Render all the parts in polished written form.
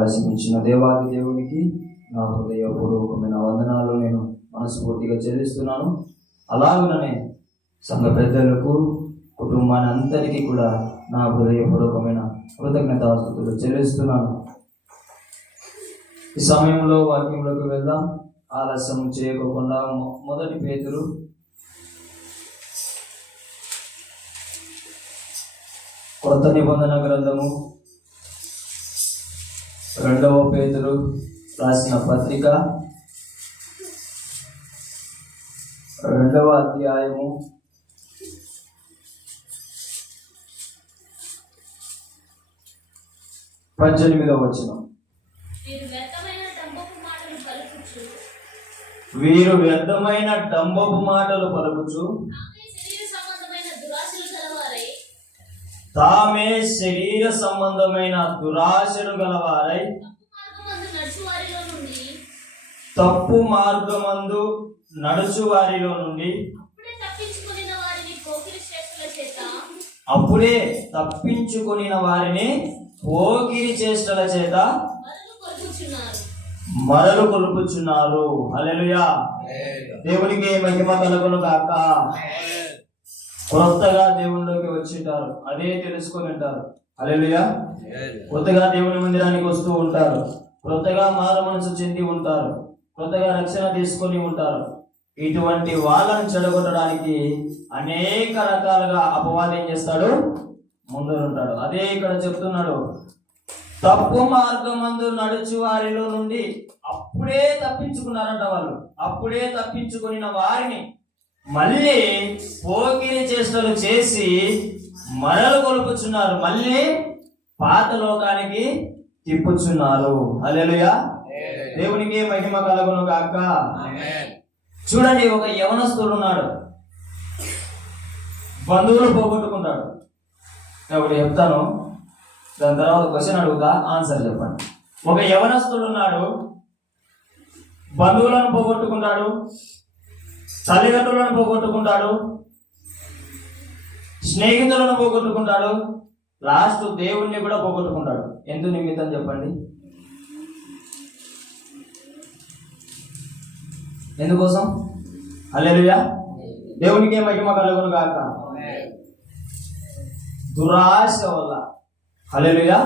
అవకాశం ఇచ్చిన దేవాది దేవునికి నా హృదయపూర్వకమైన వందనాలు నేను మనస్ఫూర్తిగా చెల్లిస్తున్నాను. అలాగనే సంఘ పెద్దలకు, కుటుంబాన్ని అందరికీ కూడా నా హృదయపూర్వకమైన కృతజ్ఞతాస్తుతులు చెల్లిస్తున్నాను. ఈ సమయంలో వాక్యంలోకి వెళ్దాం. ఆలస్యం చేయకుండా మొదటి పేతురు కొత్త నిబంధన గ్రంథము 2వ పేతురు రాసిన పత్రిక 2వ అధ్యాయము 18వ వచనం. వీరు వ్యర్థమైన డంబపు మాటలు పలుకుచు తామే శరీర సంబంధమైన దురాశలు గలవారై తప్పు మార్గమందు నడుచు వారిలో నుండి అప్పుడే తప్పించుకొనిన వారిని పోకిరి చేష్టల చేత మరలు కొలుపుచున్నారు. హల్లెలూయా. దేవునికి మహిమ కలుగును గాక. కొత్తగా దేవునిలోకి వచ్చింటారు, అదే తెలుసుకొని ఉంటారు. హల్లెలూయా. కొత్తగా దేవుని మందిరానికి వస్తూ ఉంటారు, కొత్తగా మారు మనసు చెంది ఉంటారు, కొత్తగా రక్షణ తీసుకొని ఉంటారు. ఇటువంటి వాళ్ళని చెడగొట్టడానికి అనేక రకాలుగా అపవాదం ఏం చేస్తాడు, ముందరుంటాడు. అదే ఇక్కడ చెప్తున్నాడు, తప్పు మార్గమందు నడుచు వారిలో నుండి అప్పుడే తప్పించుకున్నారంట. వాళ్ళు అప్పుడే తప్పించుకున్న వారిని మళ్ళీ పోకిరి చేష్టలు చేసి మరలు కొలుపుచున్నారు, మళ్ళీ పాత లోకానికి తిప్పుచున్నారు. హల్లెలూయా. దేవునికి మహిమ కలుగును గాక. చూడండి, ఒక యవనస్తుడు ఉన్నాడు, బంధువులు పోగొట్టుకుంటాడు. ఒకటి చెప్తాను, దాని తర్వాత క్వశ్చన్ అడుగుతా, ఆన్సర్ చెప్పండి. ఒక యవనస్తుడు ఉన్నాడు, బంధువులను పోగొట్టుకుంటాడు, తల్లిదండ్రులను పోగొట్టుకుంటాడు, స్నేహితులను పోగొట్టుకుంటాడు, లాస్ట్ దేవుణ్ణి కూడా పోగొట్టుకుంటాడు. ఎందుకు నిమిత్తం చెప్పండి? ఎందుకోసం? హల్లెలూయా. దేవునికి మహిమ కలుగును గాక. దురాశ వల్ల. హల్లెలూయా.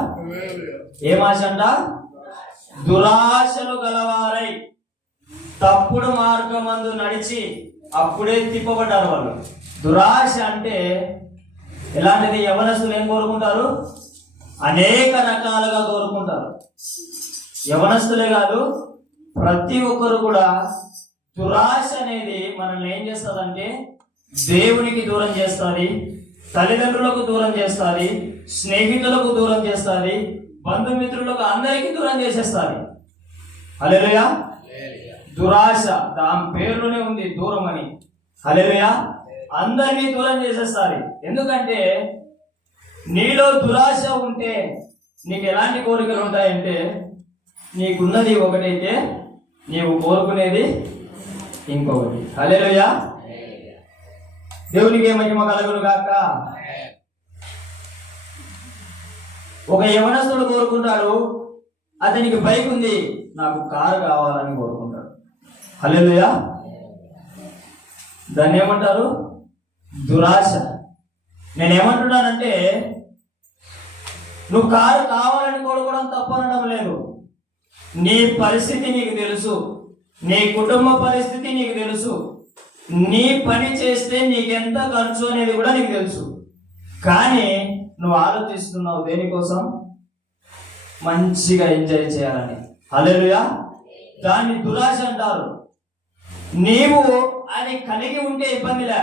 ఏం ఆశ అంట? దురాశలు గలవారై తప్పుడు మార్గమందు నడిచి అప్పుడే తిప్పబడ్డారు వాళ్ళు. దురాశ అంటే ఎలాంటిది? యవనస్తులు ఏం కోరుకుంటారు? అనేక రకాలుగా కోరుకుంటారు. యవనస్తులే కాదు, ప్రతి ఒక్కరు కూడా దురాశ అనేది మనల్ని ఏం చేస్తుందంటే దేవునికి దూరం చేస్తుంది, తల్లిదండ్రులకు దూరం చేస్తుంది, స్నేహితులకు దూరం చేస్తుంది, బంధుమిత్రులకు అందరికీ దూరం చేసేస్తుంది. హల్లెలూయా. దురాశ దాని పేరులోనే ఉంది, దూరం అని. హల్లెలూయా. అందరినీ దూరం చేసేస్తారు. ఎందుకంటే నీలో దురాశ ఉంటే నీకు ఎలాంటి కోరికలు ఉంటాయంటే, నీకున్నది ఒకటైతే నీవు కోరుకునేది ఇంకొకటి. హల్లెలూయా. దేవునికి మహిమ కలుగును గాక. ఒక యవనస్తుడు కోరుకుంటాడు, అతనికి బైక్ ఉంది, నాకు కారు కావాలని కోరుకుంటాడు. హల్లెలూయా. దాన్ని ఏమంటారు? దురాశ. నేనేమంటున్నానంటే, నువ్వు కారు కావాలని కోరుకోవడం తప్పనడం లేదు. నీ పరిస్థితి నీకు తెలుసు, నీ కుటుంబ పరిస్థితి నీకు తెలుసు, నీ పని చేస్తే నీకెంత ఖర్చు అనేది కూడా నీకు తెలుసు. కానీ నువ్వు ఆలోచిస్తున్నావు దేనికోసం? మంచిగా ఎంజాయ్ చేయాలని. హల్లెలూయా. దాన్ని దురాశ అంటారు. నీవు అది కలిగి ఉంటే ఇబ్బంది లే,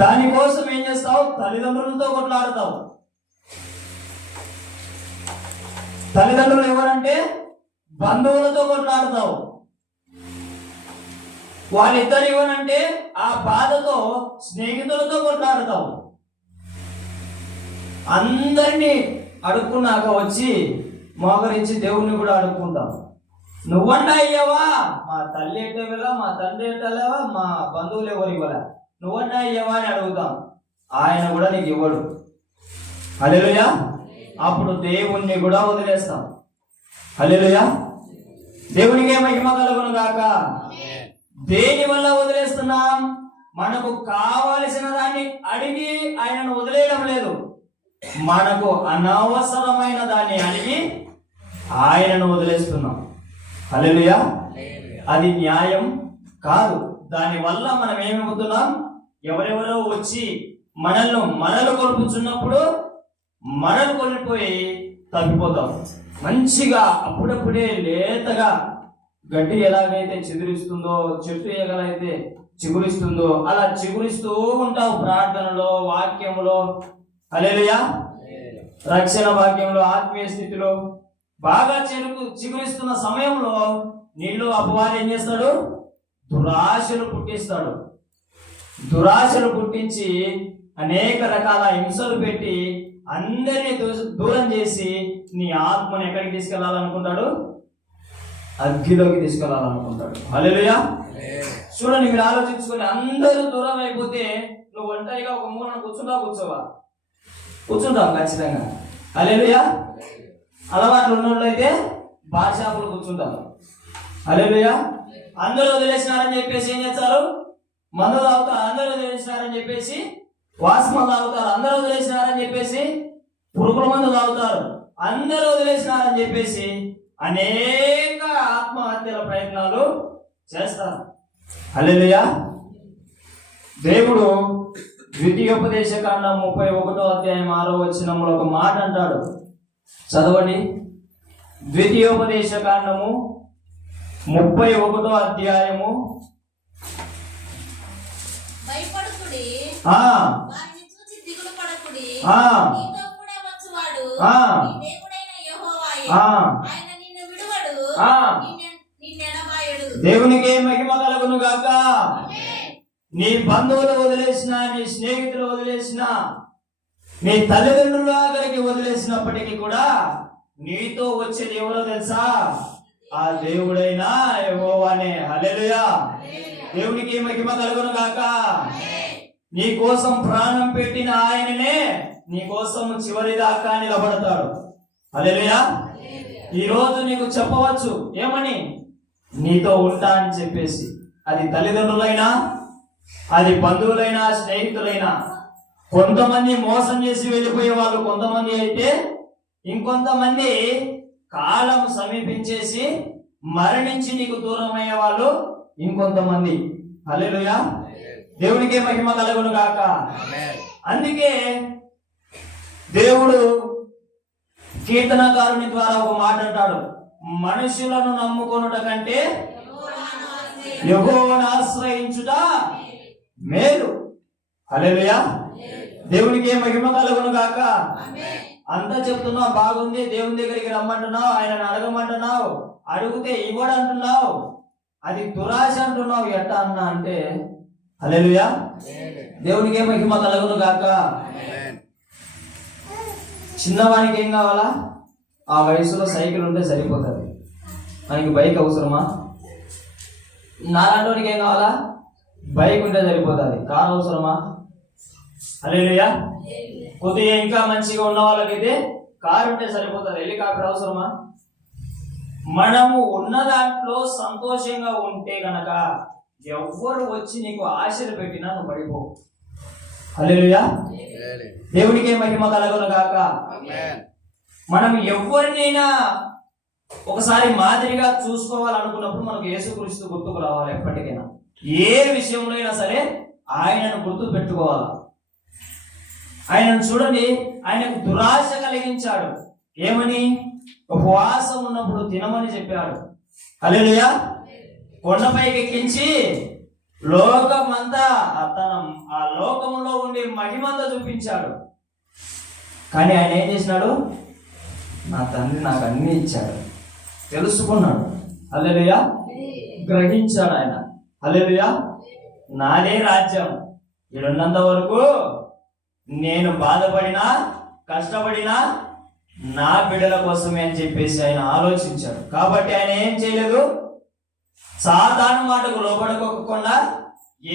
దానికోసం ఏం చేస్తావు? తల్లిదండ్రులతో కొట్లాడతావు. తల్లిదండ్రులు ఎవరంటే బంధువులతో కొట్లాడతావు. వాళ్ళిద్దరు ఎవరంటే ఆ బాధతో స్నేహితులతో కొట్లాడతావు. అందరినీ అడుక్కున్నాక వచ్చి మోకరించి దేవుణ్ణి కూడా అడుక్కుంటావు. నువ్వంటా అయ్యావా? మా తల్లి ఎట్టేవా, మా తండ్రి ఎట్టలేవా, మా బంధువులు ఎవరు ఇవ్వలే, నువ్వంటా అయ్యావా అని అడుగుతాం. ఆయన కూడా నీకు ఇవ్వడు. హల్లెలూయా. అప్పుడు దేవుణ్ణి కూడా వదిలేస్తాం. హల్లెలూయా. దేవునికే మహిమ కలుగును గాక. దేని వల్ల వదిలేస్తున్నాం? మనకు కావలసిన దాన్ని అడిగి ఆయనను వదిలేయడం లేదు. మనకు అనవసరమైన దాన్ని అడిగి ఆయనను వదిలేస్తున్నాం. హల్లెలూయా. అది న్యాయం కాదు. దాని వల్ల మనం ఏమవుతున్నాం? ఎవరెవరో వచ్చి మనల్ని కొలుపుచున్నప్పుడు మనల్ని కొలిపోయి తప్పిపోతాం. మంచిగా అప్పుడప్పుడే లేతగా గడ్డి ఎలాగైతే చిగురిస్తుందో, చెట్టు ఎలాగైతే చిగురిస్తుందో అలా చిగురిస్తూ ఉంటావు ప్రార్థనలో, వాక్యంలో. హల్లెలూయా. రక్షణ వాక్యంలో, ఆత్మీయ స్థితిలో బాగా చిగురిస్తున్న సమయంలో నీళ్ళు అపవాది ఏం చేస్తాడు? దురాశలు పుట్టిస్తాడు. దురాశలు పుట్టించి అనేక రకాల హింసలు పెట్టి అందరినీ దూరం చేసి నీ ఆత్మను ఎక్కడికి తీసుకెళ్లాలనుకుంటాడు? అగ్గిలోకి తీసుకెళ్లాలనుకుంటాడు. హల్లెలూయా. చూడండి, మీరు ఆలోచించుకొని అందరూ దూరం అయిపోతే నువ్వు ఒంటరిగా ఒక మూలన కూర్చోవా? కూర్చుంటావు ఖచ్చితంగా. హల్లెలూయా. అలవాట్లు ఉన్నోళ్ళు అయితే బార్ షాపులు కూర్చుంటారు. హల్లెలూయా. అందరూ వదిలేసినారని చెప్పేసి ఏం చేస్తారు? మందు తాగుతారు. అందరూ వదిలేసినారని చెప్పేసి వాసమందు తాగుతారు. అందరూ వదిలేసినారని చెప్పేసి పురుగుల మందు తాగుతారు. అందరూ వదిలేసినారని చెప్పేసి అనేక ఆత్మహత్యల ప్రయత్నాలు చేస్తారు. హల్లెలూయా. దేవుడు ద్వితీయోపదేశకాండం 31వ అధ్యాయం 6వ వచనంలో ఒక మాట అంటాడు. చదవండి. ద్వితీయోపదేశకాండము 31వ అధ్యాయము. భయపడుకుడి, వారిని చూసి దిగులు పడకుడి. నీతో కూడా వచ్చువాడు నీ దేవుడైన యెహోవాయే. ఆయన నిన్ను విడువడు, నిన్ను ఎడబాయడు. దేవునికి మహిమ కలుగును గాక. నీ బంధువులు వదిలేసిన, నీ స్నేహితులు వదిలేసిన, నీ తల్లిదండ్రుల దగ్గరికి వదిలేసినప్పటికీ కూడా నీతో వచ్చేది ఎవరో తెలుసా? ఆ దేవుడైన యెహోవానే. హల్లెలూయా. దేవునికి మహిమ కలుగును గాక. నీ కోసం ప్రాణం పెట్టిన ఆయననే నీ కోసం చివరి దాకా నిలబడతాడు. హల్లెలూయా. ఈ రోజు నీకు చెప్పవచ్చు ఏమని? నీతో ఉంటా అని చెప్పేసి. అది తల్లిదండ్రులైనా, అది బంధువులైనా, స్నేహితులైనా. కొంతమంది మోసం చేసి వెళ్ళిపోయే వాళ్ళు కొంతమంది అయితే, ఇంకొంతమంది కాలం సమీపించేసి మరణించి నీకు దూరం అయ్యే వాళ్ళు ఇంకొంతమంది. హల్లెలూయా. దేవునికే మహిమ కలుగును గాక. అందుకే దేవుడు కీర్తనకారుని ద్వారా ఒక మాట అంటాడు, మనుషులను నమ్ముకొనుట కంటే యెహోవాను ఆశ్రయించుట మేలు. హల్లెలూయా. దేవునికే మహిమ కలుగును గాక. అంతా చెప్తున్నావు, బాగుంది, దేవుని దగ్గరికి రమ్మంటున్నావు, ఆయనను అడగమంటున్నావు, అడిగితే ఇవ్వడు అంటున్నావు, అది దురాశ అంటున్నావు. ఎట్టా అన్నా అంటే హల్లెలూయా. దేవునికే మహిమ కలుగును గాక. చిన్నవానికి ఏం కావాలా? ఆ వయసులో సైకిల్ ఉంటే సరిపోతుంది. మనకి బైక్ అవసరమా? నాలాంటి ఏం కావాలా? బైక్ ఉంటే సరిపోతుంది. కార్ అవసరమా? హల్లెలూయా. కొద్దిగా ఇంకా మంచిగా ఉన్న వాళ్ళకైతే కారు ఉంటే సరిపోతుంది. హెలికాప్టర్ అవసరమా? మనము ఉన్న దాంట్లో సంతోషంగా ఉంటే గనక ఎవ్వరు వచ్చి నీకు ఆశలు పెట్టినా నువ్వు పడిపో. హల్లెలూయా. దేవునికే మహిమ కలుగును గాక. మనం ఎవరినైనా ఒకసారి మాదిరిగా చూసుకోవాలనుకున్నప్పుడు మనకు యేసుక్రీస్తు గుర్తుకు రావాలి. ఎప్పటికైనా ఏ విషయంలో అయినా సరే ఆయనను గుర్తు పెట్టుకోవాలి. ఆయనను చూడండి, ఆయనకు దురాశ కలిగించాడు. ఏమని? ఉపవాసం ఉన్నప్పుడు తినమని చెప్పాడు. హల్లెలూయా. కొండపైకి ఎక్కించి లోకమంతా ఆ లోకంలో ఉండి మహిమంతా చూపించాడు. కానీ ఆయన ఏం చేసినాడు? నా తండ్రి నాకు అన్ని ఇచ్చాడు తెలుసుకున్నాడు. హల్లెలూయా. గ్రహించాడు ఆయన. హల్లెలూయా. నాదే రాజ్యం, ఇడున్నంత వరకు నేను బాధపడినా కష్టపడినా నా బిడ్డల కోసమే అని చెప్పేసి ఆయన ఆలోచించాడు. కాబట్టి ఆయన ఏం చేయలేదు, సాధారణ మాటకు లోబడుకోకుండా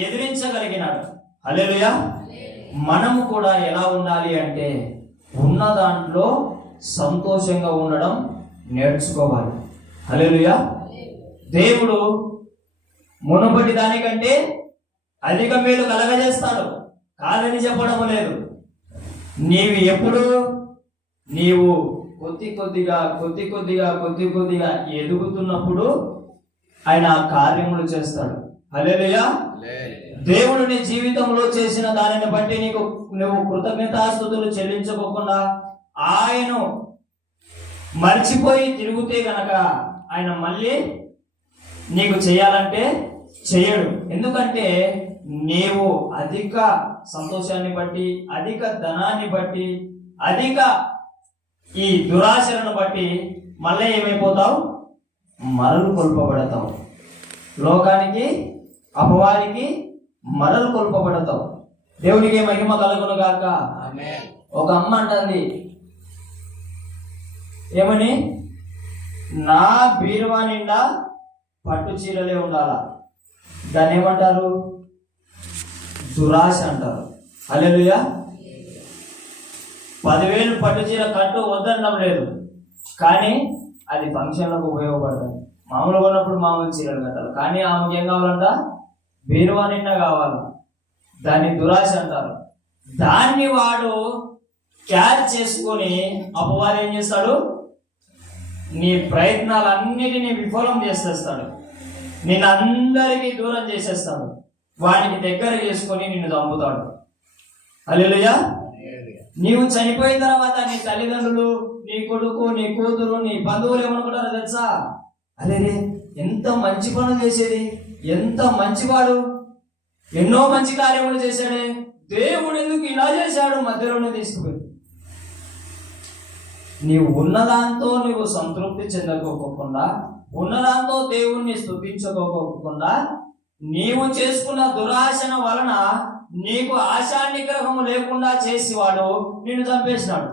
ఎదిరించగలిగినాడు. హల్లెలూయా. మనము కూడా ఎలా ఉండాలి అంటే ఉన్న దాంట్లో సంతోషంగా ఉండడం నేర్చుకోవాలి. హల్లెలూయా. దేవుడు మునుపటి దానికంటే అధిక మేలు కలగజేస్తాడు, కాదని చెప్పడం లేదు. నీవు కొద్ది కొద్దిగా ఎదుగుతున్నప్పుడు ఆయన కార్యములు చేస్తాడు. హల్లెలూయా. దేవుడు నీ జీవితంలో చేసిన దానిని బట్టి నువ్వు కృతజ్ఞతాస్తుతులు చెల్లించుకోకుండా ఆయన మర్చిపోయి తిరుగుతే గనక ఆయన మళ్ళీ నీకు చేయాలంటే చేయడు. ఎందుకంటే నీవు అధిక సంతోషాన్ని బట్టి, అధిక ధనాన్ని బట్టి, అధిక ఈ దురాశలను బట్టి మళ్ళీ ఏమైపోతావు? మరలు కొల్పబడతావు. లోకానికి, అపవాదికి మరలు కొల్పబడతావు. దేవునికి మహిమ కలుగును గాక. ఒక అమ్మ అంటుంది ఏమని, నా బీరువా నిండా పట్టు చీరలే ఉండాలా. దాన్ని ఏమంటారు? దురాశ అంటారు. హల్లెలూయా. 10,000 పట్టు చీర కట్టు వద్దనడం లేదు, కానీ అది ఫంక్షన్లకు ఉపయోగపడుతుంది. మామూలుగా ఉన్నప్పుడు మామూలు చీరలు కట్టాలి, కానీ ఆమెకి ఏం కావాలంట? బీరువా నిండా కావాలి. దాన్ని దురాశ అంటారు. దాన్ని వాడు క్యాచ్ చేసుకొని అపవాది ఏం చేస్తాడు? నీ ప్రయత్నాలన్నిటినీ విఫలం చేసేస్తాడు. నిన్ను అందరికీ దూరం చేసేస్తాడు. వాడికి దగ్గర చేసుకొని నిన్ను చంపుతాడు. హల్లెలూయా. నీవు చనిపోయిన తర్వాత నీ తల్లిదండ్రులు, నీ కొడుకు, నీ కూతురు, నీ బంధువులు ఏమనుకుంటారో తెలుసా? అరే ఎంత మంచి పనులు చేసేది, ఎంత మంచివాడు, ఎన్నో మంచి కార్యములు చేశాడే, దేవుడు ఎందుకు ఇలా చేశాడు? మధ్యలోనే తీసుకుపోయి నీవు ఉన్నదాంతో నువ్వు సంతృప్తి చెందకోకుండా, ఉన్నదాంతో దేవుణ్ణి స్తుతించుకోకుండా, నీవు చేసుకున్న దురాశన వలన నీకు ఆశా నిగ్రహము లేకుండా చేసేవాడు నిన్ను చంపేసినాడు.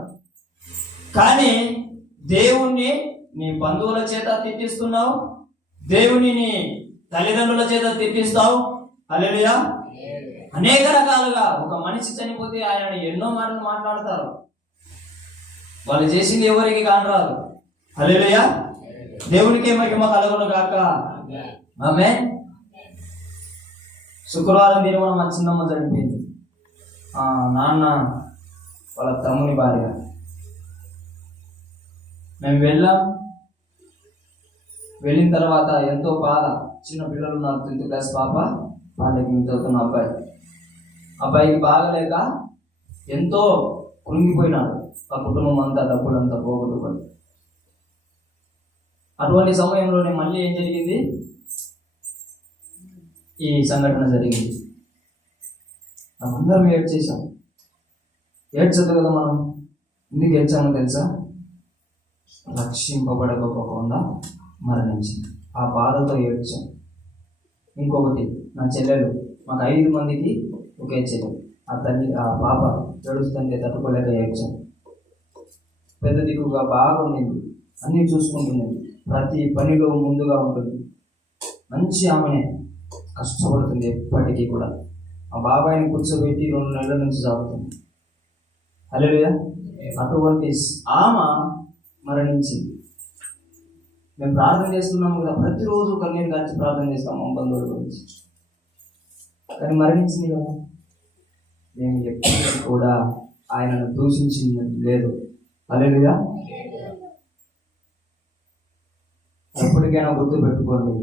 కానీ దేవుణ్ణి నీ బంధువుల చేత తిట్టిస్తున్నావు, దేవుని నీ తల్లిదండ్రుల చేత తిట్టిస్తావు. హల్లెలూయా. అనేక రకాలుగా ఒక మనిషి చనిపోతే ఆయన ఎన్నో మాటలు మాట్లాడతారు. వాళ్ళు చేసింది ఎవరికి కానరాదు. హల్లెలూయా. దేవునికి మహిమ కలుగును గాక. ఆమేన్. శుక్రవారం దినమున మా చిన్నమ్మ చనిపోయింది. నాన్న వాళ్ళ తమ్ముని భార్య. మేము వెళ్ళిన తర్వాత ఎంతో బాధ. చిన్న పిల్లలు ఉన్నారు, 10th క్లాస్ పాప, వాళ్ళకి చదువుతున్న అబ్బాయికి బాగలేక ఎంతో కృంగిపోయినాడు. ఆ కుటుంబం అంతా డబ్బులంతా పోగొట్టుకొని. అటువంటి సమయంలోనే మళ్ళీ ఏం జరిగింది? ఈ సంఘటన జరిగింది. అందరం ఏడ్చేసాం. ఏడ్చదు కదా మనం. ఎందుకు ఏడ్చామో తెలుసా? రక్షింపబడకపోకుండా మరణించింది. ఆ బాధతో ఏడ్చాం. ఇంకొకటి, నా చెల్లెలు, మాకు 5 మందికి ఒకే చెల్లెలు. ఆ పాప ఏడుస్తుంటే తట్టుకోలేక ఏడ్చాం. పెద్ద దిక్కుగా బాగుండింది, అన్నీ చూసుకుంటుంది, ప్రతి పనిలో ముందుగా ఉంటుంది, మంచి ఆమెనే, కష్టపడుతుంది ఎప్పటికీ కూడా. ఆ బాబాయిని కూర్చోబెట్టి 2 నెలల నుంచి సాగుతుంది. హల్లెలూయా. అటువంటి ఆమె మరణించింది. మేము ప్రార్థన చేస్తున్నాము కదా, ప్రతిరోజు కన్నీరు కాచి ప్రార్థన చేస్తాం మా బంధువుల గురించి, కానీ మరణించింది కదా. మేము ఎప్పటికీ కూడా ఆయనను దూషించింది లేదు. హల్లెలూయా. ఎప్పటికైనా గుర్తు పెట్టుకోండి,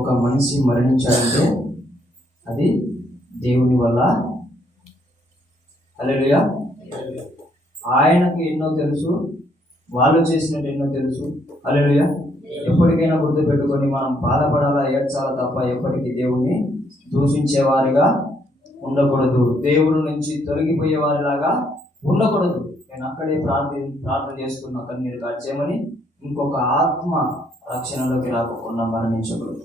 ఒక మనిషి మరణించాడంటే అది దేవుని వల్ల. హల్లెలూయా. ఆయనకు ఎన్నో తెలుసు, వాళ్ళు చేసినట్టు ఎన్నో తెలుసు. హల్లెలూయా. ఎప్పటికైనా గుర్తు పెట్టుకొని మనం బాధపడాలా, ఏడ్చాలా తప్ప ఎప్పటికీ దేవుణ్ణి దూషించేవారిగా ఉండకూడదు. దేవుడి నుంచి తొలగిపోయే వారిలాగా ఉండకూడదు. నేను అక్కడే ప్రార్థన చేస్తున్నా, కన్నీరు కార్చేయమని. ఇంకొక ఆత్మ రక్షణలోకి రాకుండా మరణించకూడదు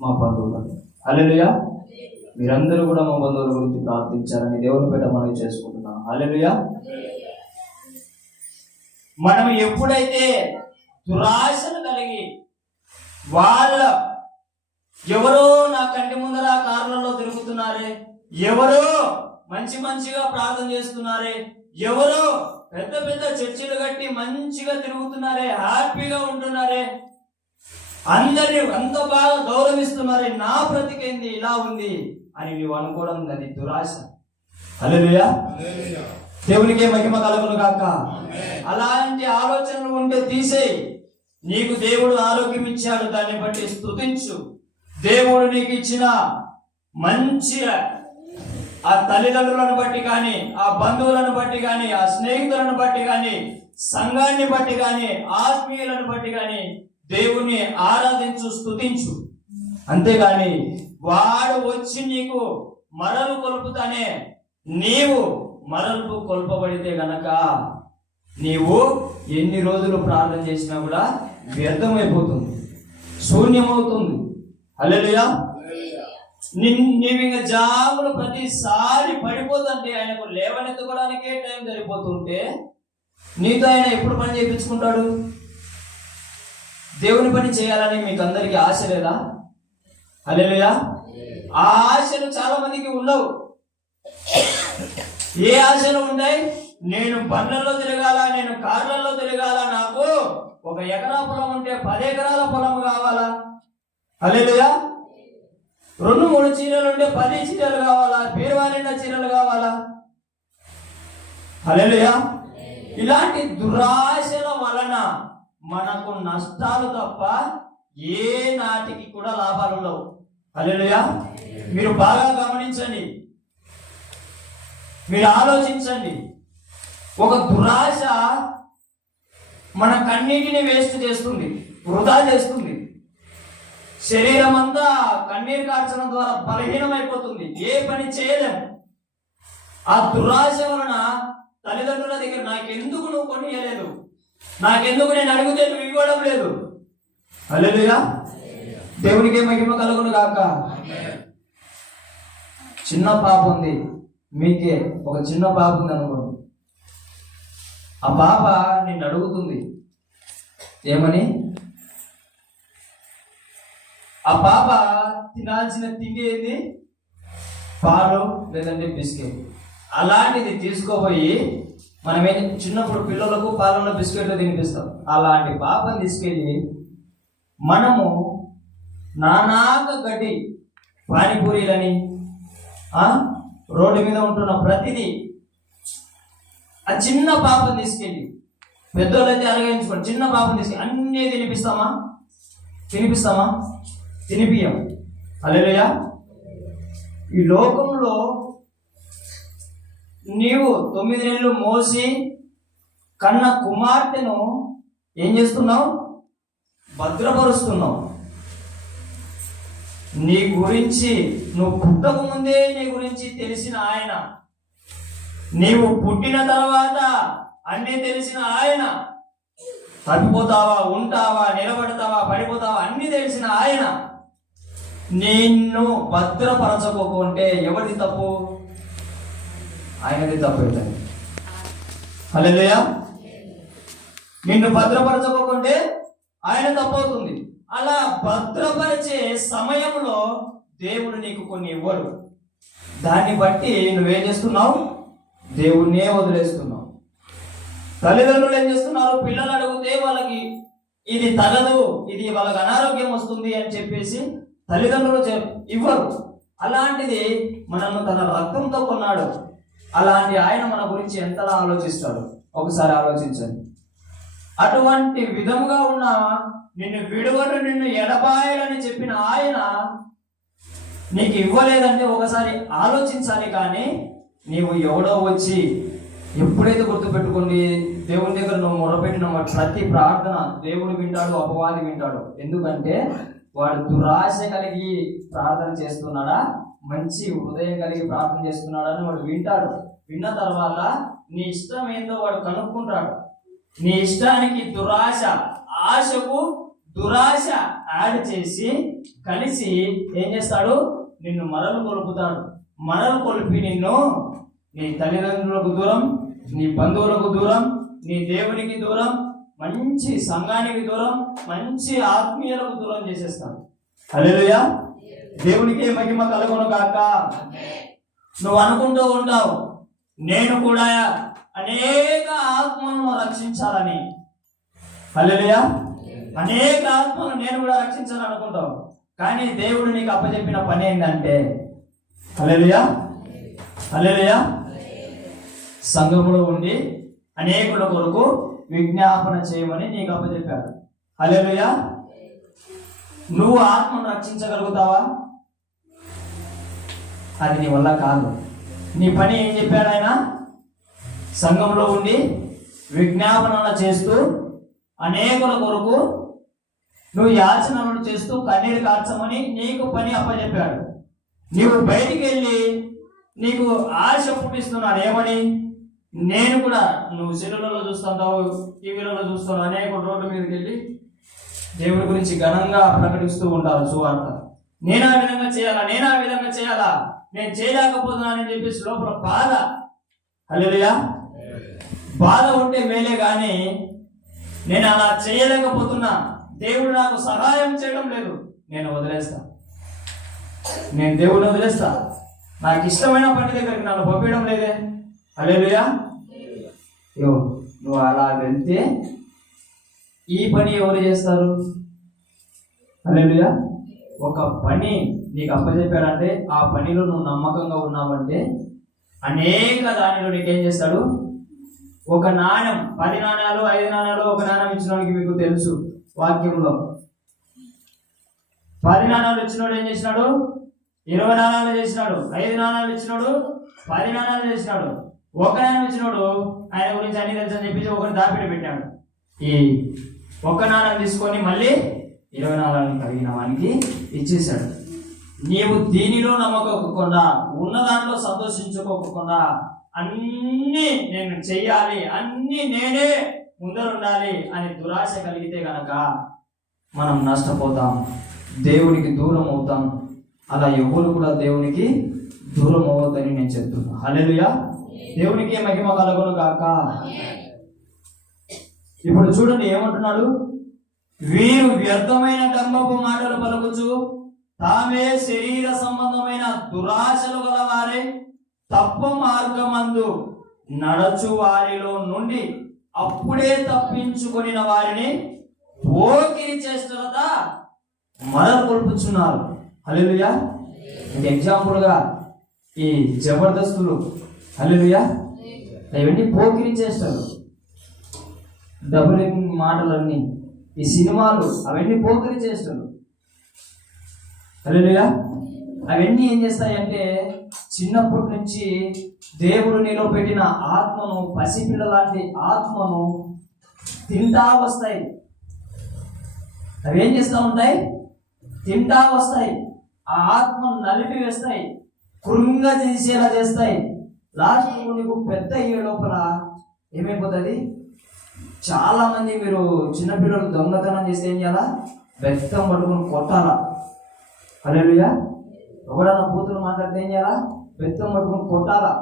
మా బంధువులు. హల్లెలూయా. మీరందరూ కూడా మా బంధువుల గురించి ప్రార్థించాలని దేవుని పేట మనవి చేసుకుంటున్నాం. హల్లెలూయా. మనం ఎప్పుడైతే దురాశను కలిగి ఎవరో నా కంటి ముందర కార్లలో తిరుగుతున్నారే, ఎవరో మంచిగా ప్రార్థన చేస్తున్నారే, ఎవరో పెద్ద పెద్ద చర్చిలు కట్టి మంచిగా తిరుగుతున్నారే, హ్యాపీగా ఉంటున్నారే, అందరినీ అంత బాగా గౌరవిస్తున్నారే, నా బ్రతికేంది ఇలా ఉంది అని నువ్వు అనుకోవడం అది దురాశ. హల్లెలూయా, దేవునికే మహిమ కలుగును గాక. అలాంటి ఆలోచనలు ఉంటే తీసేయి. నీకు దేవుడు ఆరోగ్యం ఇచ్చాడు, దాన్ని బట్టి స్తుతించు. దేవుడు నీకు ఇచ్చిన మంచి ఆ తల్లిదండ్రులను బట్టి కానీ, ఆ బంధువులను బట్టి కానీ, ఆ స్నేహితులను బట్టి కానీ, సంఘాన్ని బట్టి కానీ, ఆత్మీయులను బట్టి కానీ దేవుణ్ణి ఆరాధించు, స్తుతించు. అంతేగాని వాడు వచ్చి నీకు మరలు కొలుపుతానే నీవు మరలు కొల్పబడితే గనక నీవు ఎన్ని రోజులు ప్రార్థన చేసినా కూడా వ్యర్థమైపోతుంది, శూన్యమవుతుంది. హల్లెలూయా. నీవు ఇంకా జాములు ప్రతిసారి పడిపోతుంటే ఆయనకు లేవనెత్తుకోవడానికే టైం సరిపోతుంటే నీతో ఆయన ఎప్పుడు పని చేయించుకుంటాడు? దేవుని పని చేయాలని మీకు అందరికీ ఆశ లేదా? హల్లెలూయా. ఆ ఆశలు చాలా మందికి ఉండవు. ఏ ఆశలు ఉంటాయి? నేను బండ్లలో తిరగాల, నేను కార్లలో తిరగాల, నాకు 1 ఎకరా పొలం ఉంటే 10 ఎకరాల పొలం కావాలా? హల్లెలూయా. 2-3 చీరలు ఉంటే 10 చీరలు కావాలా? బీరువా నిండా చీరలు కావాలా? హల్లెలూయా. ఇలాంటి దురాశల వలన మనకు నష్టాలు తప్ప ఏ నాటికి కూడా లాభాలు ఉండవు. హల్లెలూయా. మీరు బాగా గమనించండి, మీరు ఆలోచించండి. ఒక దురాశ మన కన్నీటిని వేస్ట్ చేస్తుంది, వృధా చేస్తుంది. శరీరం అంతా కన్నీరు కార్చడం ద్వారా బలహీనమైపోతుంది, ఏ పని చేయలేము. ఆ దురాశ వలన తల్లిదండ్రుల దగ్గర నాకెందుకు నువ్వు కొనియలేదు, నాకెందుకు నేను అడిగితే నువ్వు ఇవ్వడం లేదు. హల్లెలూయా. దేవునికే మహిమ కలుగును గాక. చిన్న పాప ఉంది, మీకే ఒక చిన్న పాప ఉంది అనుకోండి. ఆ పాప నిన్ను అడుగుతుంది ఏమని? ఆ పాప తినాల్సిన తిండి ఏంది? పాలు లేదంటే బిస్కెట్. అలాంటిది తీసుకోపోయి మనమేం చిన్నప్పుడు పిల్లలకు పాలలో బిస్కెట్లు తినిపిస్తాం. అలాంటి పాపని తీసుకెళ్ళి మనము నానాక గడ్డి, పానీపూరీలని, రోడ్డు మీద ఉంటున్న ప్రతిదీ ఆ చిన్న పాపను తీసుకెళ్ళి, పెద్దోళ్ళైతే అలగించుకోండి, చిన్న పాపను తీసుకెళ్ళి అన్నీ తినిపిస్తామా? తినిపియం. హల్లెలూయా. ఈ లోకంలో నీవు 9 నెలలు మోసి కన్న కుమార్తెను ఏం చేస్తున్నావు? భద్రపరుస్తున్నావు. నీ గురించి నువ్వు పుట్టక ముందే నీ గురించి తెలిసిన ఆయన, నీవు పుట్టిన తర్వాత అన్నీ తెలిసిన ఆయన, తప్పిపోతావా, ఉంటావా, నిలబడతావా, పడిపోతావా అన్నీ తెలిసిన ఆయన నిన్ను భద్రపరచకోకుంటే ఎవరిది తప్పు? ఆయనది తప్పు అవుతుంది. హల్లెలూయా. నిన్ను భద్రపరచకోకుంటే ఆయన తప్పు అవుతుంది. అలా భద్రపరిచే సమయంలో దేవుడు నీకు కొన్ని ఇవ్వడు. దాన్ని బట్టి నువ్వేం చేస్తున్నావు? దేవుణ్ణే వదిలేస్తున్నావు. తల్లిదండ్రులు ఏం చేస్తున్నారు? పిల్లలు అడిగితే వాళ్ళకి ఇది తగదు, ఇది వాళ్ళకి అనారోగ్యం వస్తుంది అని చెప్పేసి తల్లిదండ్రులు ఇవ్వరు. అలాంటిది మనల్ని తన రక్తంతో కొన్నాడు. అలాంటి ఆయన మన గురించి ఎంతలా ఆలోచిస్తాడు ఒకసారి ఆలోచించండి. అటువంటి విధముగా ఉన్న నిన్ను విడువను, నిన్ను ఎడబాయడని చెప్పిన ఆయన నీకు ఇవ్వలేదంటే ఒకసారి ఆలోచించాలి. కానీ నీవు ఎవడో వచ్చి ఎప్పుడైతే గుర్తుపెట్టుకోండి, దేవుని దగ్గర నువ్వు మొరపెట్టిన ప్రతి ప్రార్థన దేవుడు వింటాడు, అపవాది వింటాడు. ఎందుకంటే వాడు దురాశ కలిగి ప్రార్థన చేస్తున్నాడా, మంచి హృదయం కలిగి ప్రార్థన చేస్తున్నాడా అని వాడు వింటాడు. విన్న తర్వాత నీ ఇష్టం ఏందో వాడు కనుక్కుంటాడు. నీ ఇష్టానికి దురాశ, ఆశకు దురాశ యాడ్ చేసి కలిసి ఏం చేస్తాడు? నిన్ను మరలు కొలుపుతాడు. మరలు కొలిపి నిన్ను నీ తల్లిదండ్రులకు దూరం, నీ బంధువులకు దూరం, నీ దేవునికి దూరం, మంచి సంఘానికి దూరం, మంచి ఆత్మీయులకు దూరం చేసేస్తాడు. హల్లెలూయా. దేవునికి మహిమ కలుగును గాక. నువ్వు అనుకుంటూ ఉంటావు, నేను కూడా అనేక ఆత్మలను రక్షించాలని. హల్లెలూయా. అనేక ఆత్మలను నేను కూడా రక్షించాలనుకుంటావు, కానీ దేవుడు నీకు అప్పచెప్పిన పని ఏంటంటే, హల్లెలూయా హల్లెలూయా, సంఘములో ఉండి అనేకుల కొరకు విజ్ఞాపన చేయమని నీకు అప్పచెప్పాడు. హల్లెలూయా. నువ్వు ఆత్మను రక్షించగలుగుతావా? అది నీ వల్ల కాదు. నీ పని ఏం చెప్పాడు ఆయన? సంఘంలో ఉండి విజ్ఞాపన చేస్తూ అనేకుల కొరకు నువ్వు యాచనలు చేస్తూ కన్నీరు కార్చమని నీకు పని అప్పచెప్పాడు. నీవు బయటికి వెళ్ళి నీకు ఆశ పుట్టిస్తున్నాడు. ఏమని? నేను కూడా, నువ్వు సెల్లులలో చూస్తుంటావు, టీవీలలో చూస్తున్నావు, అనేక రోడ్ల మీదకి వెళ్ళి దేవుడి గురించి ఘనంగా ప్రకటిస్తూ ఉంటారు సువార్త. నేను ఆ విధంగా చేయాలా, నేను ఆ విధంగా చేయాలా, నేను చేయలేకపోతున్నానని చెప్పేసి లోపల బాధ. హల్లెలూయా. బాధ ఉంటే మేలే, కానీ నేను అలా చేయలేకపోతున్నా, దేవుడు నాకు సహాయం చేయడం లేదు, నేను వదిలేస్తా, నేను దేవుడిని వదిలేస్తా, నాకు ఇష్టమైన పని దగ్గరికి నన్ను పంపించడం లేదే. హల్లెలూయా. నువ్వు అలా వెళ్తే ఈ పని ఎవరు చేస్తారు? హల్లెలూయా. ఒక పని నీకు అప్పచెప్పాడంటే ఆ పనిలో నువ్వు నమ్మకంగా ఉన్నావంటే అనేక దానిలో నీకేం చేస్తాడు? ఒక నాణ్యం, 10 నాణ్యాలు 5 నాణ్యాలు ఒక నాణ్యం ఇచ్చినోడికి మీకు తెలుసు వాక్యంలో. 10 నాణ్యాలు ఇచ్చినోడు ఏం చేసినాడు? 20 నాణ్యాలు చేసినాడు. 5 నాణ్యాలు ఇచ్చినోడు 10 నాణ్యాలు చేసినాడు. ఒక నాణ్యం ఇచ్చినోడు ఆయన గురించి అన్ని తెలుసు అని చెప్పేసి ఒకటి దాపిడి పెట్టాడు. ఈ ఒక నాణ్యం తీసుకొని మళ్ళీ 20 నాణ్యాలను కలిగిన వానికి ఇచ్చేసాడు. నీవు దీనిలో నమ్మకోకుండా, ఉన్న దాంట్లో సంతోషించుకోకుండా, అన్నీ నేను చెయ్యాలి, అన్నీ నేనే ముందరుండాలి అని దురాశ కలిగితే గనక మనం నష్టపోతాం, దేవునికి దూరం అవుతాం. అలా ఎవరు కూడా దేవునికి దూరం అవ్వద్దని నేను చెప్తున్నా. హల్లెలూయా. దేవునికి మహిమ కలుగును గాక. ఇప్పుడు చూడండి ఏమంటున్నాడు? వీరు వ్యర్థమైన డంబపు మాటలు పలుకుచు తామే శరీర సంబంధమైన దురాశలు గలవారే తప్పు మార్గమందు నడచు వారిలో నుండి అప్పుడే తప్పించుకొనిన వారిని పోకిరి చేష్టలత మరకొల్పుచున్నారు. హల్లెలూయా. ఎగ్జాంపుల్ గా ఈ జబర్దస్తులు, హల్లెలూయా, ఇవన్నీ పోకిరి చేష్టలు, డబులింగ్ మాటలన్నీ, ఈ సినిమాలు అవన్నీ పోకిరి చేష్టలు. హల్లెలూయా. అవన్నీ ఏం చేస్తాయంటే చిన్నప్పటి నుంచి దేవుడు నీలో పెట్టిన ఆత్మను, పసిపిల్ల లాంటి ఆత్మను తింటా వస్తాయి. అవి ఏం చేస్తూ ఉంటాయి? తింటా వస్తాయి. ఆ ఆత్మను నలిపి వేస్తాయి, కృంగ తీసేలా చేస్తాయి. లాస్ట్ నీకు పెద్ద అయ్యే లోపల ఏమైపోతుంది? చాలా మంది మీరు చిన్నపిల్లలు దొంగతనం చేస్తే ఏం చేయాలా? బెత్తం పట్టుకుని కొట్టాలా. హల్లెలూయా. ఎవడన్నా బూతులు మాట్లాడితే ఏం చేయాలా? బెత్తం పట్టుకుని కొట్టాలా.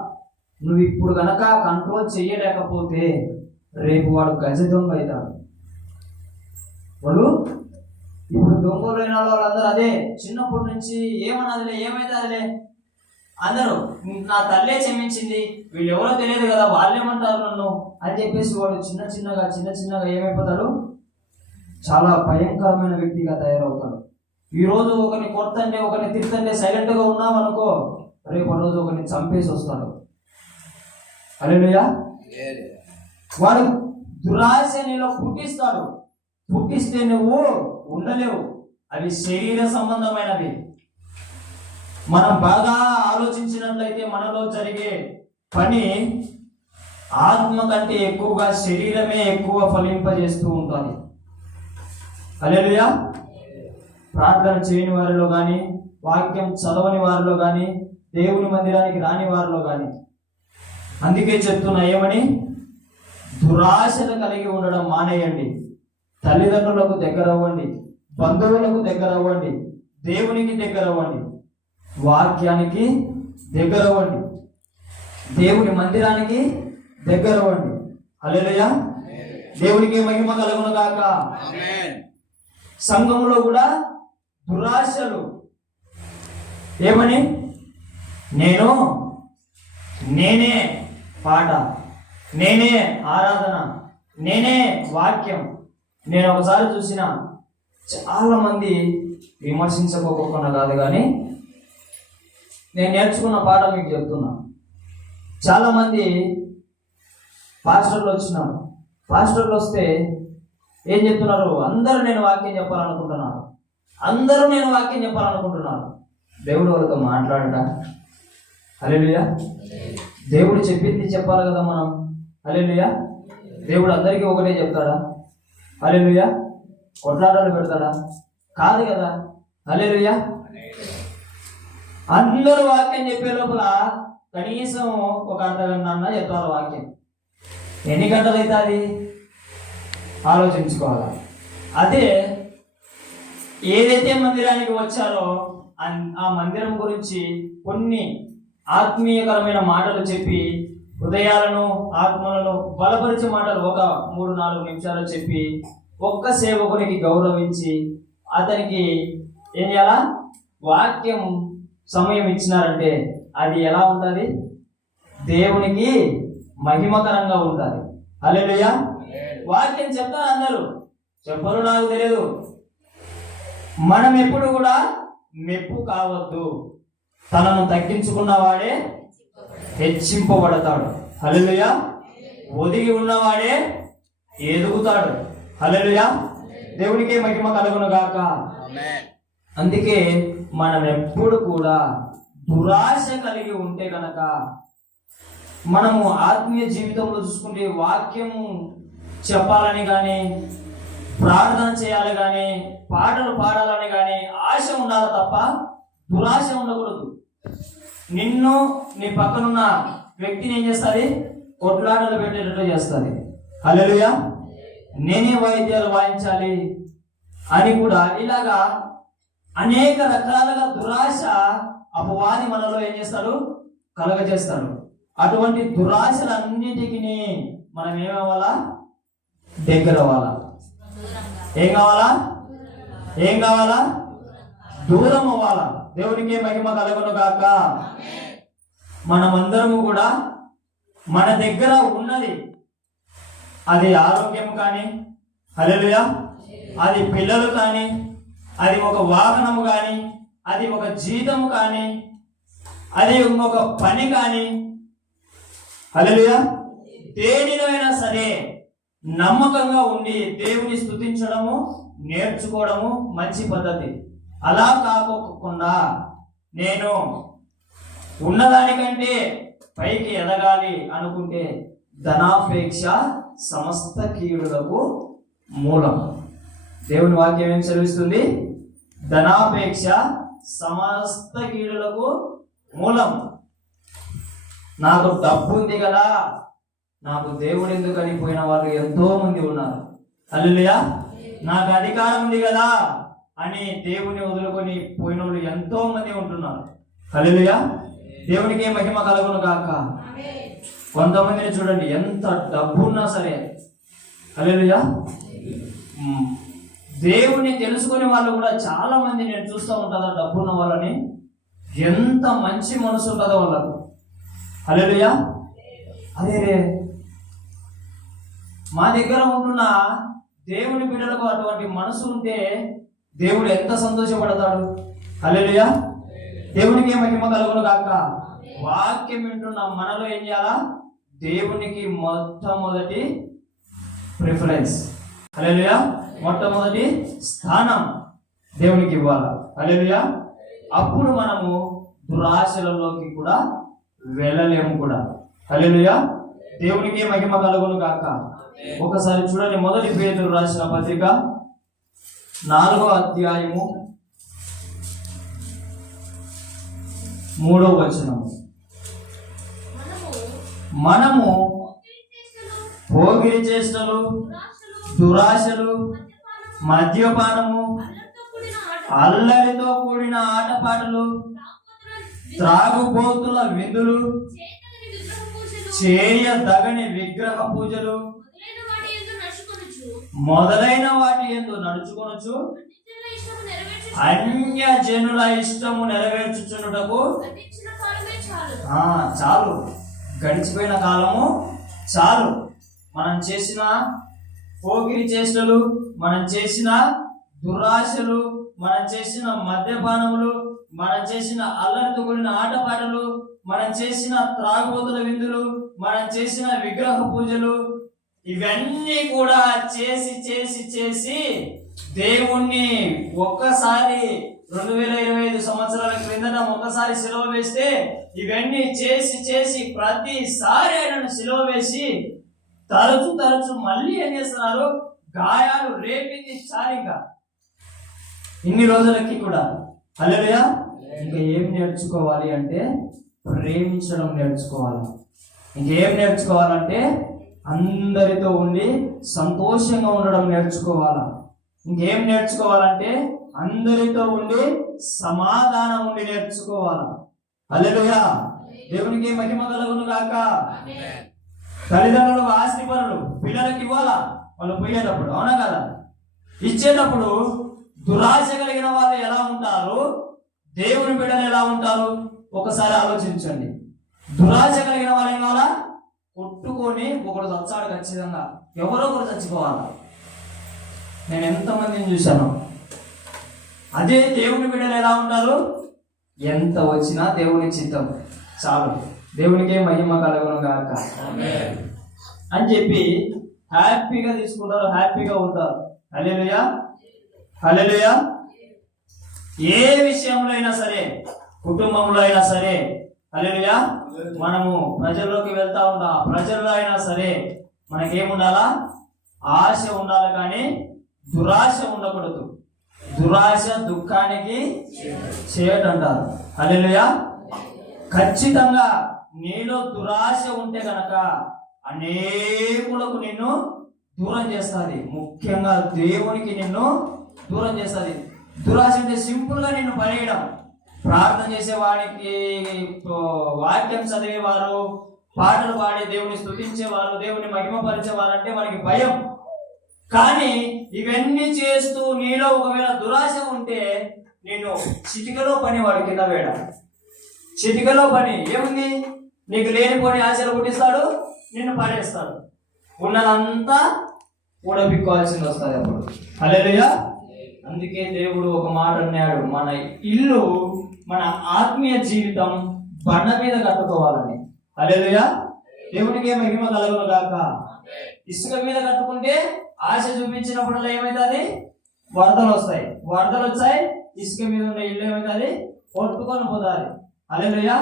నువ్వు ఇప్పుడు గనక కంట్రోల్ చేయలేకపోతే రేపు వాడు గజ దొంగ అవుతాడు. వాళ్ళు ఇప్పుడు దొంగలైన వాళ్ళందరూ అదే చిన్నప్పటి నుంచి ఏమన్నదిలే, ఏమైతే అదిలే, అందరూ నా తల్లే క్షమించింది, వీళ్ళు ఎవరో తెలియదు కదా, వాళ్ళేమంటారు నన్ను అని చెప్పేసి వాడు చిన్న చిన్నగా ఏమైపోతాడు? చాలా భయంకరమైన వ్యక్తిగా తయారవుతాడు. ఈరోజు ఒకరిని కొడుతుంటే, ఒకరిని తిడుతుంటే సైలెంట్గా ఉన్నామనుకో, రేపు రోజు ఒకరిని చంపేసి వస్తాడు. హల్లెలూయా. వాడు దురాశ నీలో పుట్టిస్తాడు. పుట్టిస్తే నువ్వు ఉండలేవు. అవి శరీర సంబంధమైనవి. మనం బాగా ఆలోచించినట్లయితే మనలో జరిగే పని ఆత్మ కంటే ఎక్కువగా శరీరమే ఎక్కువ ఫలింపజేస్తూ ఉంటుంది. హల్లెలూయా. ప్రార్థన చేయని వారిలో కానీ, వాక్యం చదవని వారిలో కానీ, దేవుని మందిరానికి రాని వారిలో కానీ. అందుకే చెప్తున్నా ఏమని? దురాశలు కలిగి ఉండడం మానేయండి. తల్లిదండ్రులకు దగ్గర అవ్వండి, బంధువులకు దగ్గర అవ్వండి, దేవునికి దగ్గర అవ్వండి, వాక్యానికి దగ్గర అవ్వండి, దేవుని మందిరానికి దగ్గర అవ్వండి. హల్లెలూయా. దేవునికి మహిమ కలుగును గాక. సంఘంలో కూడా దురాశలు ఏమని? నేనే పాట, నేనే ఆరాధన, నేనే వాక్యం. నేను ఒకసారి చూసిన చాలా మంది విమర్శించకపోకుండా కాదు, కానీ నేను నేర్చుకున్న పాఠం మీకు చెప్తున్నా. చాలా మంది పాస్టర్లు వచ్చినారు. పాస్టర్లు వస్తే ఏం చెప్తున్నారు? అందరూ నేను వాక్యం చెప్పాలనుకుంటున్నారు, అందరూ నేను వాక్యం చెప్పాలనుకుంటున్నారు. దేవుడు వాళ్ళతో మాట్లాడట. హల్లెలూయా. దేవుడు చెప్పింది చెప్పాలి కదా మనం. హల్లెలూయా. దేవుడు అందరికీ ఒకటే చెప్తాడా? హల్లెలూయా. కొట్లాటలు పెడతాడా? కాదు కదా. హల్లెలూయా. అందరూ వాక్యం చెప్పే లోపల కనీసం ఒక అర్ధగంట చెప్పాలి వాక్యం. ఎన్ని గంటలు అవుతుంది ఆలోచించుకోవాలి. అదే ఏదైతే మందిరానికి వచ్చారో ఆ మందిరం గురించి కొన్ని ఆత్మీయకరమైన మాటలు చెప్పి హృదయాలను ఆత్మలను బలపరిచే మాటలు ఒక 3-4 నిమిషాలు చెప్పి ఒక్క సేవకునికి గౌరవించి అతనికి ఏం చేయాలా? వాక్యం సమయం ఇచ్చినారంటే అది ఎలా ఉంటుంది? దేవునికి మహిమకరంగా ఉంటుంది. హల్లెలూయా. వాక్యం చెప్తారు అందరూ, చెప్పరు నాకు తెలియదు. మనం ఎప్పుడు కూడా మెప్పు కావద్దు. తనను తగ్గించుకున్న వాడే హెచ్చింపబడతాడు. హల్లెలూయా. ఒదిగి ఉన్నవాడే ఎదుగుతాడు. హల్లెలూయా. దేవునికే మహిమ కలుగును గాక. అందుకే మనం ఎప్పుడు కూడా దురాశ కలిగి ఉంటే గనక, మనము ఆత్మీయ జీవితంలో చూసుకుంటే వాక్యము చెప్పాలని కానీ, ప్రార్థన చేయాలి కానీ, పాటలు పాడాలని కానీ ఆశ ఉండాలి తప్ప దురాశ ఉండకూడదు. నిన్ను నీ పక్కనున్న వ్యక్తిని ఏం చేస్తుంది? కొట్లాటలు పెట్టేటట్టు చేస్తుంది. హల్లెలూయా. నేనే వాయిద్యాలు వాయించాలి అని కూడా ఇలాగా అనేక రకాలుగా దురాశ అపవాది మనలో ఏం చేస్తాడు? కలగజేస్తాడు. అటువంటి దురాశలన్నిటికీ మనం ఏమవ్వాలా? దగ్గర అవ్వాలా. ఏం కావాలా? ఏం కావాలా? దూరం అవ్వాలా. దేవునికి మహిమ కలుగును గాక. మనమందరము కూడా మన దగ్గర ఉన్నది, అది ఆరోగ్యం కానీ, హల్లెలూయా, అది పిల్లలు కానీ, అది ఒక వాహనము కానీ, అది ఒక జీతము కానీ, అది ఒక పని కానీ, హల్లెలూయా, దేనినైనా సరే నమ్మకంగా ఉండి దేవుని స్తుతించడము నేర్చుకోవడము మంచి పద్ధతి. అలా కాకోకుండా నేను ఉన్నదానికంటే పైకి ఎదగాలి అనుకుంటే ధనాపేక్ష సమస్త కీడులకు మూలం. దేవుని వాక్యం ఏం చదివిస్తుంది? ధనాపేక్ష సమస్త కీడులకు మూలం. నాకు డబ్బు ఉంది కదా, నాకు దేవుడు ఎందుకని పోయిన వాళ్ళు ఎంతో మంది ఉన్నారు. హల్లెలూయా. నాకు అధికారం ఉంది కదా అని దేవుని వదులుకొని పోయిన వాళ్ళు ఎంతో మంది ఉంటున్నారు. హల్లెలూయా. దేవునికి మహిమ కలుగును గాక. కొంతమందిని చూడండి, ఎంత డబ్బు ఉన్నా సరే, హల్లెలూయా, దేవుణ్ణి తెలుసుకునే వాళ్ళు కూడా చాలా మంది నేను చూస్తూ ఉంటాను. డబ్బున్న వాళ్ళని ఎంత మంచి మనసు ఉంటుందో వాళ్ళకు. హల్లెలూయా. అదే మా దగ్గర ఉంటున్న దేవుని బిడ్డలకు అటువంటి మనసు ఉంటే దేవుడు ఎంత సంతోషపడతాడు. హల్లెలూయా. దేవునికి మహిమ కలుగును గాక. వాక్యం వింటున్న మనలో ఏం చేయాలా? దేవునికి మొట్టమొదటి ప్రిఫరెన్స్, హల్లెలూయా, మొట్టమొదటి స్థానం దేవునికి ఇవ్వాలా. హల్లెలూయా. అప్పుడు మనము దురాశలలోకి కూడా వెళ్ళలేము కూడా. హల్లెలూయా. దేవునికి మహిమ కలుగును గాక. ఒకసారి చూడండి, మొదటి పేతురు రాసిన పత్రిక 4వ అధ్యాయము 3వ వచనము. మనము పోగిరి చేష్టలు, దురాశలు, మద్యపానము, అల్లరితో కూడిన ఆటపాటలు, త్రాగుబోతుల విందులు, చేయదగని విగ్రహ పూజలు మొదలైన వాటి యందు నడుచుకొనుచు అన్య జనుల ఇష్టము నెరవేర్చుచున్నటకు చాలు, గడిచిపోయిన కాలము చాలు. మనం చేసిన పోకిరి చేష్టలు, మనం చేసిన దురాశలు, మనం చేసిన మద్యపానములు, మనం చేసిన అల్లరితో కూడిన ఆటపాటలు, మనం చేసిన త్రాగుబోతుల విందులు, మనం చేసిన విగ్రహ పూజలు, ఇవన్నీ కూడా చేసి చేసి చేసి దేవుణ్ణి ఒక్కసారి 2025 సంవత్సరాల క్రిందట ఒక్కసారి సిలువ వేస్తే, ఇవన్నీ చేసి చేసి ప్రతిసారి ఆయనను సిలువ వేసి తరచు మళ్ళీ ఏం చేస్తున్నారు? గాయాలు రేపింది చాలింకా ఇన్ని రోజులకి కూడా. హల్లెలూయా. ఇంకా ఏం నేర్చుకోవాలి అంటే ప్రేమించడం నేర్చుకోవాలి. ఇంకేం నేర్చుకోవాలంటే అందరితో ఉండి సంతోషంగా ఉండడం నేర్చుకోవాలా. ఇంకేం నేర్చుకోవాలంటే అందరితో ఉండి సమాధానం ఉండి నేర్చుకోవాలా. హల్లెలూయా. దేవునికి మహిమ కలుగును గాక. తల్లిదండ్రులు ఆస్తిపరులు పిల్లలకి ఇవ్వాలా వాళ్ళు పోయేటప్పుడు, అవునా కదా? ఇచ్చేటప్పుడు దురాశ కలిగిన వాళ్ళు ఎలా ఉంటారు, దేవుని బిడ్డలు ఎలా ఉంటారు ఒకసారి ఆలోచించండి. దురాశ కలిగిన వాళ్ళు ఇవ్వాలా, కొట్టుకొని ఒకడు చచ్చాడు ఖచ్చితంగా, ఎవరో ఒకరు చచ్చిపోవాలా. నేను ఎంతమందిని చూశాను. అదే దేవుని బిడ్డలు ఎలా ఉంటారు, ఎంత వచ్చినా దేవుని చిత్తం చాలు, దేవునికే మహిమ కలుగును గాక అని చెప్పి హ్యాపీగా తీసుకుంటారు, హ్యాపీగా ఉంటారు. హల్లెలూయా. హల్లెలూయా. ఏ విషయంలో అయినా సరే, కుటుంబంలో అయినా సరే, హల్లెలూయా, మనము ప్రజల్లోకి వెళ్తా ఉంటాం. ప్రజల్లో అయినా సరే మనకేముండాలా? ఆశ ఉండాలి, కానీ దురాశ ఉండకూడదు. దురాశ దుఃఖానికి చేయటంటారు. హల్లెలూయా. ఖచ్చితంగా నీలో దురాశ ఉంటే గనక అనేకులకు నిన్ను దూరం చేస్తుంది. ముఖ్యంగా దేవునికి నిన్ను దూరం చేస్తుంది. దురాశ అంటే సింపుల్ గా నిన్ను పడేయడం. ప్రార్థన చేసేవాడికి, వాక్యం చదివేవారు, పాటలు పాడే దేవుని స్తుతించేవారు, దేవుని మహిమపరిచేవారు అంటే వారికి భయం. కానీ ఇవన్నీ చేస్తూ నీలో ఒకవేళ దురాశ ఉంటే నిన్ను చిటికలో పని వాడు కింద వేయడం. చిటికలో పని ఏముంది? నీకు లేనిపోని ఆశలు పుట్టిస్తాడు, నిన్ను పడేస్తాడు, ఉన్నదంతా ఊడబిక్కోవాల్సింది వస్తుంది అప్పుడు. హల్లెలూయా. అందుకే దేవుడు ఒక మాట అన్నాడు, మన ఇల్లు, మన ఆత్మీయ జీవితం బండ మీద కట్టుకోవాలని. హల్లెలూయా. దేవునికి మహిమ కలుగును గాక. ఇసుక మీద కట్టుకుంటే ఆశ చూపించినప్పుడు ఏమవుతుంది? వరదలు వస్తాయి. వరదలు వచ్చాయి, ఇసుక మీద ఉన్న ఇల్లు ఏమవుతుంది? కొట్టుకొని పోతారు. హల్లెలూయా.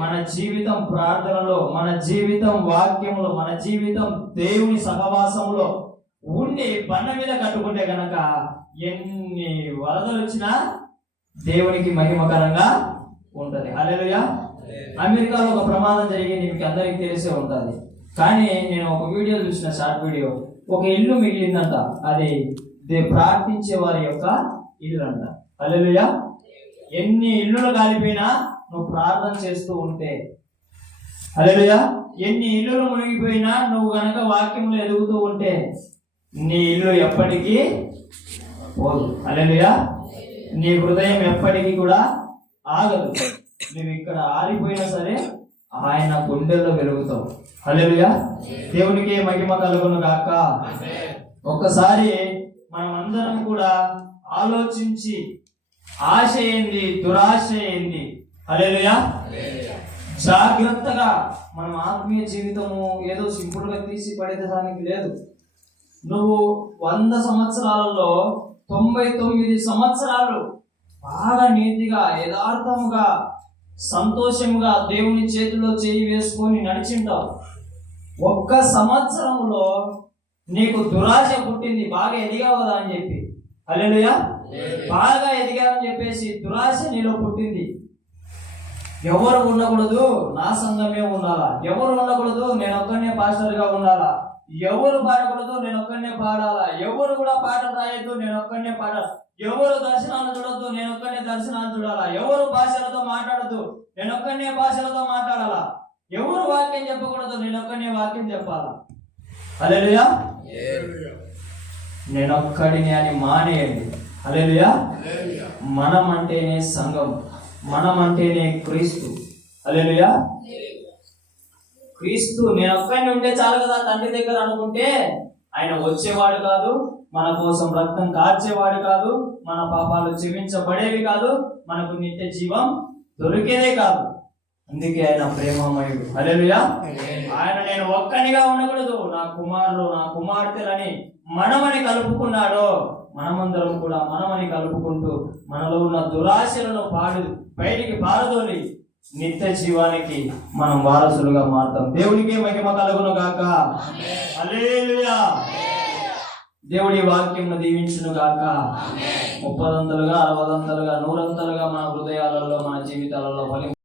మన జీవితం ప్రార్థనలో, మన జీవితం వాక్యంలో, మన జీవితం దేవుని సహవాసంలో ఉండి బండ మీద కట్టుకుంటే గనక ఎన్ని వరదలు వచ్చినా దేవునికి మహిమకరంగా ఉంటది. హల్లెలూయా. అమెరికాలో ఒక ప్రమాదం జరిగింది, మీకు అందరికి తెలిసే ఉంటుంది. కానీ నేను ఒక వీడియో చూసిన, షార్ట్ వీడియో. ఒక ఇల్లు మిగిలిందంట, అది ప్రార్థించే వారి యొక్క ఇల్లు అంట. హల్లెలూయా. ఎన్ని ఇల్లులు కాలిపోయినా నువ్వు ప్రార్థన చేస్తూ ఉంటే, హల్లెలూయా, ఎన్ని ఇల్లులు మునిగిపోయినా నువ్వు గనక వాక్యంలో ఎదుగుతూ ఉంటే నీ ఇల్లు ఎప్పటికీ పోదు. హల్లెలూయా. నీ హృదయం ఎప్పటికీ కూడా ఆగదు. నువ్వు ఇక్కడ ఆరిపోయినా సరే ఆయన గుండెల్లో వెలుగుతావు. హల్లెలూయా. దేవునికి మహిమ కలుగును గాక. ఒక్కసారి మనం అందరం కూడా ఆలోచించి ఆశ ఏంది, దురాశ ఏంది, హల్లెలూయా, జాగ్రత్తగా మనం ఆత్మీయ జీవితము ఏదో సింపుల్ గా తీసి పడేదానికి లేదు. నువ్వు 100 సంవత్సరాలలో 99 సంవత్సరాలు బాగా నీతిగా, యథార్థముగా, సంతోషముగా దేవుని చేతిలో చేయి వేసుకొని నడిచింటావు. ఒక్క సంవత్సరంలో నీకు దురాశ పుట్టింది, బాగా ఎదిగావు కదా అని చెప్పి. హల్లెలూయా. బాగా ఎదిగావని చెప్పేసి దురాశ నీలో పుట్టింది. ఎవరు ఉండకూడదు, నా సంఘమే ఉండాలా. ఎవరు ఉండకూడదు, నేను ఒక్కనే పాస్టర్గా ఉండాలా. ఎవరు పాడకూడదు, నేను ఒక్కనే పాడాలా. ఎవరు కూడా పాటలు రాయొద్దు, నేను ఒక్కనే పాడాలా. ఎవరు దర్శనాలు చూడొద్దు, నేను ఒక్కనే దర్శనాలు చూడాలా. ఎవరు భాషలతో మాట్లాడద్దు, నేను ఒక్కనే భాషలతో మాట్లాడాలా. ఎవరు వాక్యం చెప్పకూడదు, నేను ఒక్కనే వాక్యం చెప్పాలా. హల్లెలూయా. నేను ఒక్కడిని అని మానేయండి. హల్లెలూయా. మనం అంటేనే సంఘం, మనం అంటేనే క్రీస్తు. హల్లెలూయా. క్రీస్తు నేను ఒక్కడిని ఉంటే చాలు కదా తండ్రి దగ్గర అనుకుంటే ఆయన వచ్చేవాడు కాదు, మన కోసం రక్తం కార్చేవాడు కాదు, మన పాపాలు క్షమించబడేవి కాదు, మనకు నిత్య జీవం దొరికేదే కాదు. అందుకే ఆయన ప్రేమమయుడు. హల్లెలూయా. ఆయన నేను ఒక్కనిగా ఉండకూడదు, నా కుమారులు నా కుమార్తెలని మనమని కలుపుకున్నాడో మనమందరం కూడా మనమని కలుపుకుంటూ మనలో ఉన్న దురాశలను బయటికి పారదోలి నిత్య జీవానికి మనం వారసులుగా మారుతాం. దేవునికి మహిమ కలుగును గాక. హల్లెలూయా. దేవుడి వాక్యమును దీవించును గాక. 30 60 100 మన హృదయాలలో మన జీవితాలలో